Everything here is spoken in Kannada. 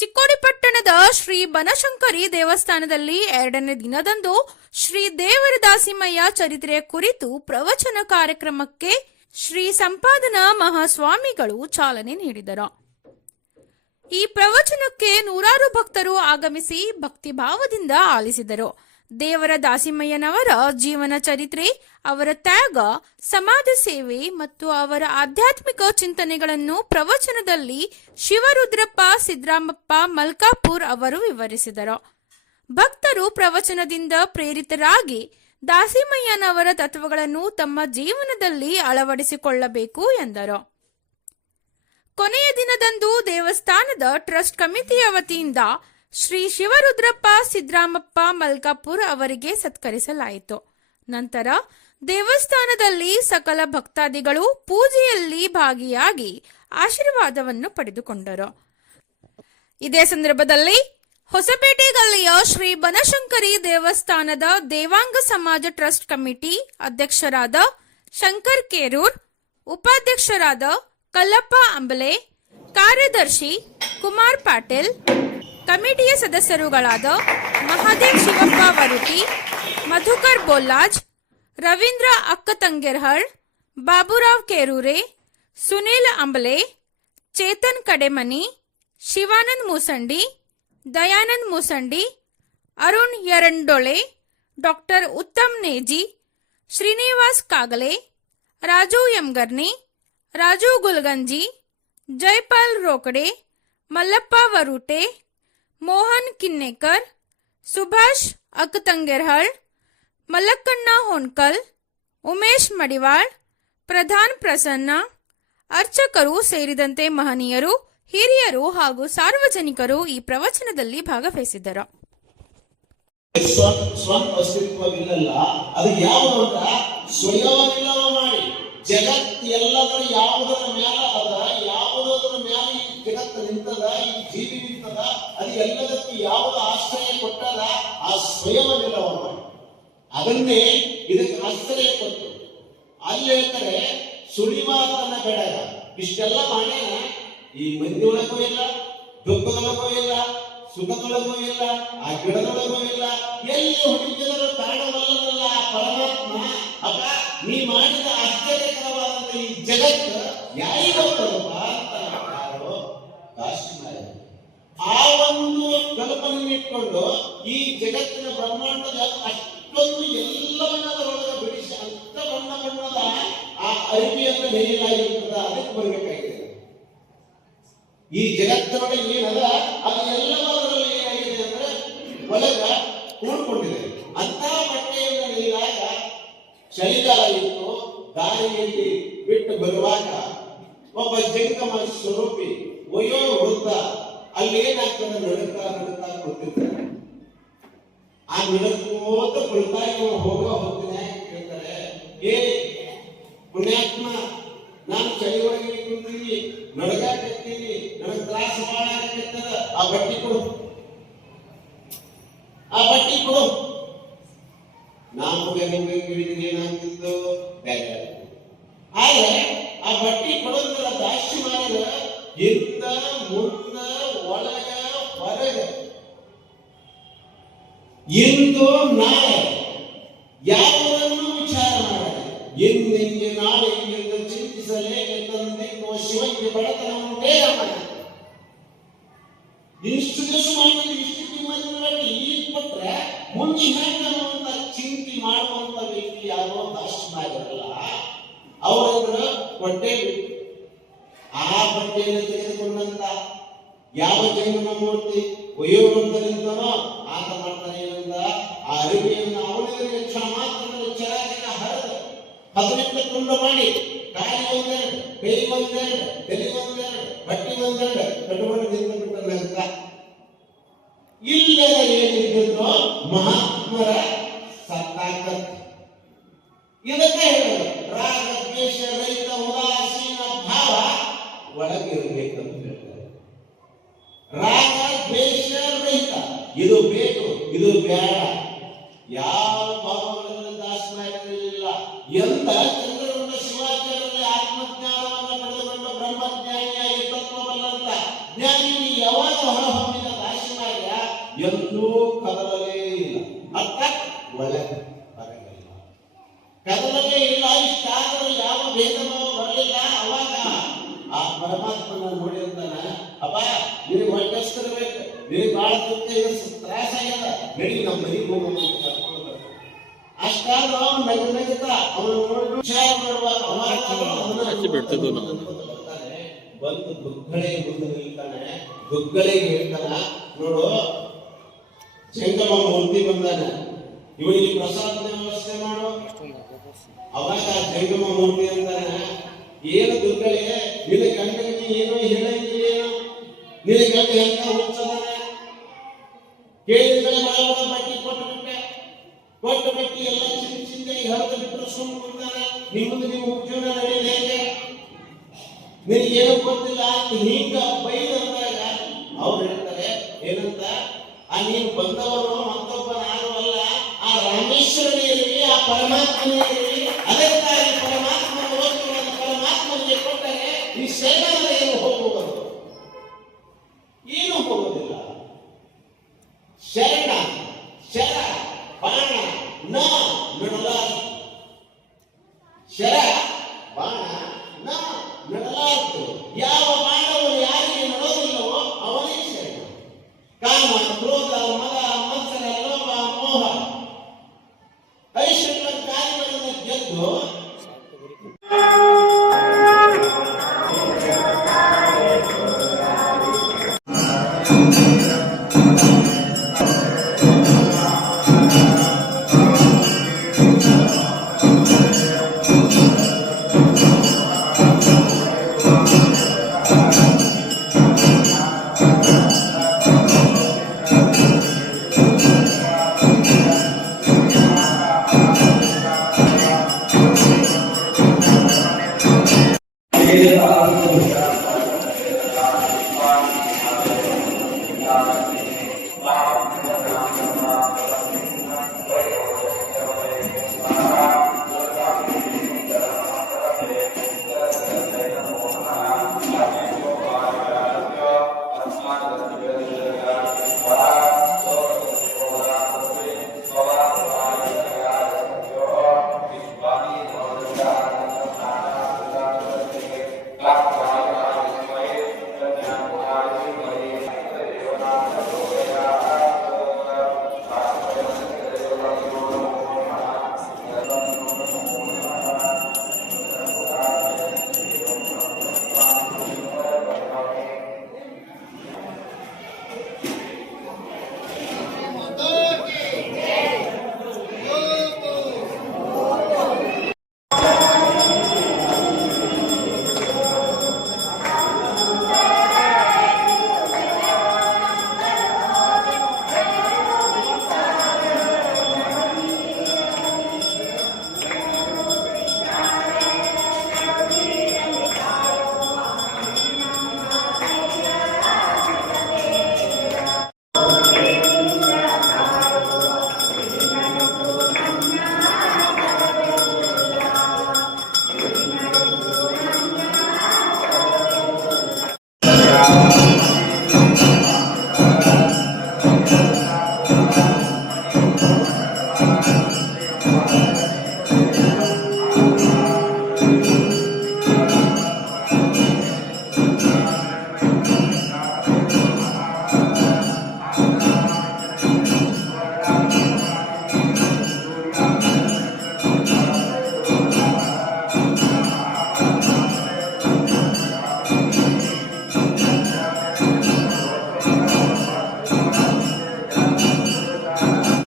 ಚಿಕ್ಕೋಡಿ ಪಟ್ಟಣದ ಶ್ರೀ ಬನಶಂಕರಿ ದೇವಸ್ಥಾನದಲ್ಲಿ 2ನೇ ದಿನದಂದು ಶ್ರೀ ದೇವರ ದಾಸಿಮಯ್ಯ ಚರಿತ್ರೆಯ ಕುರಿತು ಪ್ರವಚನ ಕಾರ್ಯಕ್ರಮಕ್ಕೆ ಶ್ರೀ ಸಂಪಾದನಾ ಮಹಾಸ್ವಾಮಿಗಳು ಚಾಲನೆ ನೀಡಿದರು. ಈ ಪ್ರವಚನಕ್ಕೆ ನೂರಾರು ಭಕ್ತರು ಆಗಮಿಸಿ ಭಕ್ತಿಭಾವದಿಂದ ಆಲಿಸಿದರು. ದೇವರ ದಾಸಿಮಯ್ಯನವರ ಜೀವನ ಚರಿತ್ರೆ, ಅವರ ತ್ಯಾಗ, ಸಮಾಜ ಸೇವೆ ಮತ್ತು ಅವರ ಆಧ್ಯಾತ್ಮಿಕ ಚಿಂತನೆಗಳನ್ನು ಪ್ರವಚನದಲ್ಲಿ ಶಿವರುದ್ರಪ್ಪ ಸಿದ್ದರಾಮಪ್ಪ ಮಲ್ಕಾಪುರ್ ಅವರು ವಿವರಿಸಿದರು. ಭಕ್ತರು ಪ್ರವಚನದಿಂದ ಪ್ರೇರಿತರಾಗಿ ದಾಸಿಮಯ್ಯನವರ ತತ್ವಗಳನ್ನು ತಮ್ಮ ಜೀವನದಲ್ಲಿ ಅಳವಡಿಸಿಕೊಳ್ಳಬೇಕು ಎಂದರು. ಕೊನೆಯ ದಿನದಂದು ದೇವಸ್ಥಾನದ ಟ್ರಸ್ಟ್ ಕಮಿಟಿಯ ವತಿಯಿಂದ ಶ್ರೀ ಶಿವರುದ್ರಪ್ಪ ಸಿದ್ದರಾಮಪ್ಪ ಮಲ್ಕಾಪುರ್ ಅವರಿಗೆ ಸತ್ಕರಿಸಲಾಯಿತು. ನಂತರ ದೇವಸ್ಥಾನದಲ್ಲಿ ಸಕಲ ಭಕ್ತಾದಿಗಳು ಪೂಜೆಯಲ್ಲಿ ಭಾಗಿಯಾಗಿ ಆಶೀರ್ವಾದವನ್ನು ಪಡೆದುಕೊಂಡರು. ಇದೇ ಸಂದರ್ಭದಲ್ಲಿ ಹೊಸಪೇಟೆ ಗಲ್ಲಿಯ ಶ್ರೀ ಬನಶಂಕರಿ ದೇವಸ್ಥಾನದ ದೇವಾಂಗ ಸಮಾಜ ಟ್ರಸ್ಟ್ ಕಮಿಟಿ ಅಧ್ಯಕ್ಷರಾದ ಶಂಕರ್ ಕೇರೂರ್, ಉಪಾಧ್ಯಕ್ಷರಾದ ಕಲ್ಲಪ್ಪ ಅಂಬಲೆ, ಕಾರ್ಯದರ್ಶಿ ಕುಮಾರ್ ಪಾಟೀಲ್, ಕಮಿಟಿಯ ಸದಸ್ಯರುಗಳಾದ ಮಹಾದೇವ್ ಶಿವಪ್ಪ ವರುಟಿ, ಮಧುಕರ್ ಬೋಲಾಜ್, ರವೀಂದ್ರ ಅಕ್ಕತಂಗೆರ್ಹಳ್, ಬಾಬುರಾವ್ ಕೇರೂರೆ, ಸುನೀಲ್ ಅಂಬಲೆ, ಚೇತನ್ ಕಡೆಮನಿ, ಶಿವಾನಂದ್ ಮೂಸಂಡಿ, ದಯಾನಂದ್ ಮೂಸಂಡಿ, ಅರುಣ್ ಯರಂಡೊಳೆ, ಡಾಕ್ಟರ್ ಉತ್ತಮ್ ನೇಜಿ, ಶ್ರೀನಿವಾಸ್ ಕಾಗಲೆ, ರಾಜು ಯಮಗರ್ನಿ, ರಾಜು ಗುಲ್ಗಂಜಿ, ಜೈಪಾಲ್ ರೋಕಡೆ, ಮಲ್ಲಪ್ಪ ವರುಟೆ, ಮೋಹನ್ ಕಿನ್ನೇಕರ್, ಸುಭಾಷ್ ಅಕ್ಕತಂಗೆರ್ಹಳ್, ಮಲ್ಲಕ್ಕಣ್ಣ ಹೊನ್ಕಲ್, ಉಮೇಶ್ ಮಡಿವಾಳ್, ಪ್ರಧಾನ್ ಪ್ರಸನ್ನ, ಅರ್ಚಕರು ಸೇರಿದಂತೆ ಮಹನೀಯರು, ಹಿರಿಯರು ಹಾಗೂ ಸಾರ್ವಜನಿಕರು ಈ ಪ್ರವಚನದಲ್ಲಿ ಭಾಗವಹಿಸಿದ್ದರು. ಸ್ವಂತ ಅಸ್ತಿತ್ವವಿಲ್ಲ, ಅದು ಯಾವುದು ಅಂತ ಸ್ವಯಂವಿಲ್ಲವ ಮಾಡಿ ಜಗತ್ ಎಲ್ಲದರ ಯಾವುದರ ಮ್ಯಾಲ ಅದ, ಯಾವುದರ ಮ್ಯಾಲ ಈ ಜಗತ್ತು ನಿಂತದ, ಈ ಜೀವಿ ನಿಂತದ, ಅದು ಎಲ್ಲದಕ್ಕೂ ಯಾವುದು ಆಶ್ರಯ ಕೊಟ್ಟದ ಆ ಸ್ವಯಂವಿಲ್ಲವ ಮಾಡಿ ಅದನ್ನೇ ಇದಕ್ಕೆ ಆಶ್ರಯ ಕೊಟ್ಟು ಅಲ್ಲಿ ಹೇಳ್ತಾರೆ ಸುಳಿವಾತನ ಬೆಡಗ. ಇಷ್ಟೆಲ್ಲ ಮಾಡ್ಯಾನ, ಈ ಮಂದಿಯೊಳಗೂ ಇಲ್ಲ, ದುಃಖದೊಳಗೂ ಇಲ್ಲ, ಸುಖದೊಳಗೂ ಇಲ್ಲ, ಆ ಗಿಡದೊಳಗೂ ಇಲ್ಲ, ಎಲ್ಲಿ ಹುಡುಕಿದರೂ ಕಾಣವಲ್ಲದಲ್ಲ ಪರಮಾತ್ಮ. ಅಪ್ಪ, ನೀ ಮಾಡಿದ ಆಶ್ಚರ್ಯಕರವಾದಂತ ಈ ಜಗತ್ತು ಯಾರಿಗೊತ್ತದಪ್ಪ ಅಂತ ಯಾರೋ ದಾಸಿಮಯ್ಯ ಆ ಒಂದು ಕಲ್ಪನೆ ಇಟ್ಕೊಂಡು ಈ ಜಗತ್ತಿನ ಬ್ರಹ್ಮಾಂಡದ ಅಷ್ಟೊಂದು ಎಲ್ಲವನ್ನ ಅದರೊಳಗೆ ಬಿಡಿಸಿ ಅಂತ ಬಣ್ಣ ಬಣ್ಣದ ಆ ಅರಿವಿಯನ್ನು ನೇಯಲಾಗಿರ್ತದ. ಅದಕ್ಕೆ ಬರಬೇಕಾಗಿದೆ. ಈ ಜಗತ್ತಿನೊಳಗೆ ಏನದ ಅದು ಎಲ್ಲವರಲ್ಲಿ ಏನಾಗಿದೆ ಅಂದ್ರೆ ಒಳಗ ಕೂಡ್ಕೊಂಡಿದೆ. ಅಂತ ಬಟ್ಟೆಯನ್ನು ನೇಯ್ದಾಗ ಚಳಿಗಾಲ ಇತ್ತು, ದಾರಿಯಲ್ಲಿ ಬಿಟ್ಟು ಬರುವಾಗ ಒಬ್ಬ ಜಂಗಮ ಸ್ವರೂಪಿ ಒಯ್ಯೋ ವೃದ್ಧ ಅಲ್ಲಿ ಏನಾಗ್ತದೆ, ನಡುತ್ತಾ ಕೂತಿರ್ತಾರೆ. ಆ ನಡುಕೋತ ಕುಳಿತಾ ಹೋಗೋ ಹೊತ್ತಿನ ಕೇಳ್ತಾರೆ, ಏ ಪುಣ್ಯಾತ್ಮ, ನಾನು ಚಳಿ ಒಳಗೆ ಕುಂತೀವಿ, ನಡಗಾಕತ್ತೀವಿ, ನನಗೆ ತ್ರಾಸ ಬಹಳ ಆಗತ್ತದ, ಆ ಬಟ್ಟಿ ಕೊಡು, ಆ ಬಟ್ಟಿ ಕೊಡು. ನಮಗೆ ಏನಾಗ್ತಿದ್ದು ಬೇರೆ. ಆದ್ರೆ ಆ ಬಟ್ಟಿ ಕೊಡೋದ್ರ ದಾಕ್ಷಿ ಮಾಡಿದ ಹಿಂದ ಮುಂದ ಒಳಗ ಹೊರಗ ಇಂದು ನಾಳೆ ಯಾವುದನ್ನು ವಿಚಾರ ಮಾಡಿದೆ. ಎಂದೆಂಗೆ ನಾಳೆ ಎಂದು ಚಿಂತಿಸಲೇ ತಂದೆಗೋ ಶಿವಕ್ಕೆ ಬಡತನ ಉಂಟೇ ಅಮ್ಮ. ಇಷ್ಟು ದಿವಸ ಮಾಡಿದ್ರೆ ಇಷ್ಟು ಕಿಮ್ಮತ್ತಿನ ಈಗ ಕೊಟ್ರೆ ಮುಂದೆ ಹೇಳುವಂತ ಚಿಂತೆ ಮಾಡುವಂತ ವ್ಯಕ್ತಿ ಯಾರೋ ದಾಸಿಮಯ್ಯರಲ್ಲ. ಅವರಂದ್ರ ಹೊಟ್ಟೆ ಆ ಬಟ್ಟೆಯನ್ನು ತೆಗೆದುಕೊಂಡಂತ ಯಾವ ಜಂಗಮ ಮೂರ್ತಿ ವಯೋವೃದ್ಧನಿಂದನೋ ಆತ ಮಾಡ್ತಾನೆ ಏನಂದ, ಆ ಅರಿವೆಯನ್ನು ಅವನಿಗೆ ಕ್ಷಣ ಮಾತ್ರ ಚರಾಚರ ಹರಿದ 18 ತುಂಡು ಮಾಡಿ ಕಾಲಿ ಒಂದೆರಡು, ಕೈ ಒಂದೆರಡು, ತಲೆ ಒಂದೆರಡು, ಬಟ್ಟೆ ಒಂದೆರಡು ಕಟ್ಟುಕೊಂಡು ನಿಂತು ಬಿಟ್ಟಲ್ಲ ಅಂತ. ಇಲ್ಲದ ಏನಿದ್ದೋ ಮಹಾತ್ಮರ ಸತ್ತಾಕತ್. ಇದಕ್ಕೆ ಹೇಳೋದು ರಾಗ ದ್ವೇಷ ರಹಿತ ಉದಾಸೀನ ಭಾವ ಒಳಗಿರಬೇಕಂತ ಹೇಳ್ತಾರೆ. ರಾಗ ದ್ವೇಷ ರಹಿತ, ಇದು ಬೇಕು, ಇದು ಬೇಡ, ಯಾವ ಭಾವಗಳನ್ನು ದಾಸನಾಗಿರಲಿಲ್ಲ. ಎಂತ ಚಂದ್ರಗುಂಡ ಶಿವಾಚಾರ್ಯರಲ್ಲಿ ಆತ್ಮಜ್ಞಾನವನ್ನು ಪಡೆದುಕೊಂಡು ಬ್ರಹ್ಮಜ್ಞಾನಿಯಾಗಿ ತತ್ವವಲ್ಲಂತ ಜ್ಞಾನಿ ಯಾವಾಗ ಹೊರಹೊಮ್ಮಿ ಎಂದೂ ಕದಲಲೇ ಇಲ್ಲ. ಅರ್ಥ ಒಳ್ಳೆ ಬರಲಿಲ್ಲ, ಕದಲಲೇ ಇಲ್ಲ. ಇಷ್ಟಾದರೂ ಯಾವ ಭೇದಭಾವ ಬರಲಿಲ್ಲ. ಅವಾಗ ಆ ಪರಮಾತ್ಮನ ನೋಡಿ ಅಂತಾನ, ಅಪ್ಪ ನಿನಗೆ ಹೊಟ್ಟೆಸ್ತಿರ್ಬೇಕು, ನಿನಗೆ ಬಹಳ ತ್ರಾಸ ಆಗ್ಯದ, ನಡಿ ನಮ್ಮ ಮನೆಗೆ ಹೋಗೋಣ ಅಂತ ಕರ್ಕೊಂಡು ಬರ್ತಾನೆ. ಅಷ್ಟಾದ್ರೂ ಅವನು ನಗುತ್ತಾ ಅವನು ನೋಡಿ ವಿಚಾರ ಮಾಡುವಾಗ ಬರ್ತಾನೆ. ಬಂದು ದುಗ್ಗಳೆ ಮುಂದೆ ನಿಲ್ತಾನೆ. ದುಗ್ಗಳೆಗೆ ಹೇಳ್ತಾನ, ನೋಡು ಜಂಗಮ ಮೂರ್ತಿ ಬಂದಾನ, ಇವನಿಗೆ ಪ್ರಸಾದದ ವ್ಯವಸ್ಥೆ ಮಾಡು. ಅವಾಗ ಜಂಗಮ ಮೂರ್ತಿ ಅಂತಾನ, ಏನು ದುರ್ಗಳೆ ನಿನ್ನ ಗಂಡನಿಗೆ ಏನೋ ಹೇಳಂಗಿಲ್ಲೇನು, ನಿನ್ನ ಗಂಡ ಎಂತ ಹುಚ್ಚದಾನ, ಕೇಳಿದ್ರೆ ಬಡ ಬಟ್ಟಿ ಕೊಟ್ಟು ಬಟ್ಟಿ ಎಲ್ಲ ಚಿಂತೆ ಹರಿದು ಬಿಟ್ಟರು ಸುಮ್ಮನೆ ಕುಂತಾನ. ನಿಮ್ಮದು ನೀವು ಜೀವನ ನಡೆಯಲಿ ಹೇಗೆ, ನಿನಗೇನು ಗೊತ್ತಿಲ್ಲ ಅಂತ ಹಿಂಗ ಬೈದಂದಾಗ ಅವ್ರು ಹೇಳ್ತಾರೆ ಏನಂತ, ಆ ನೀನು ಬಂದವರು ಮತ್ತೊಬ್ಬ ನಾನು ಅಲ್ಲ, ಆ ರಾಮೇಶ್ವರನೇ ಇರಲಿ, ಆ ಪರಮಾತ್ಮನೇ ಇರಲಿ,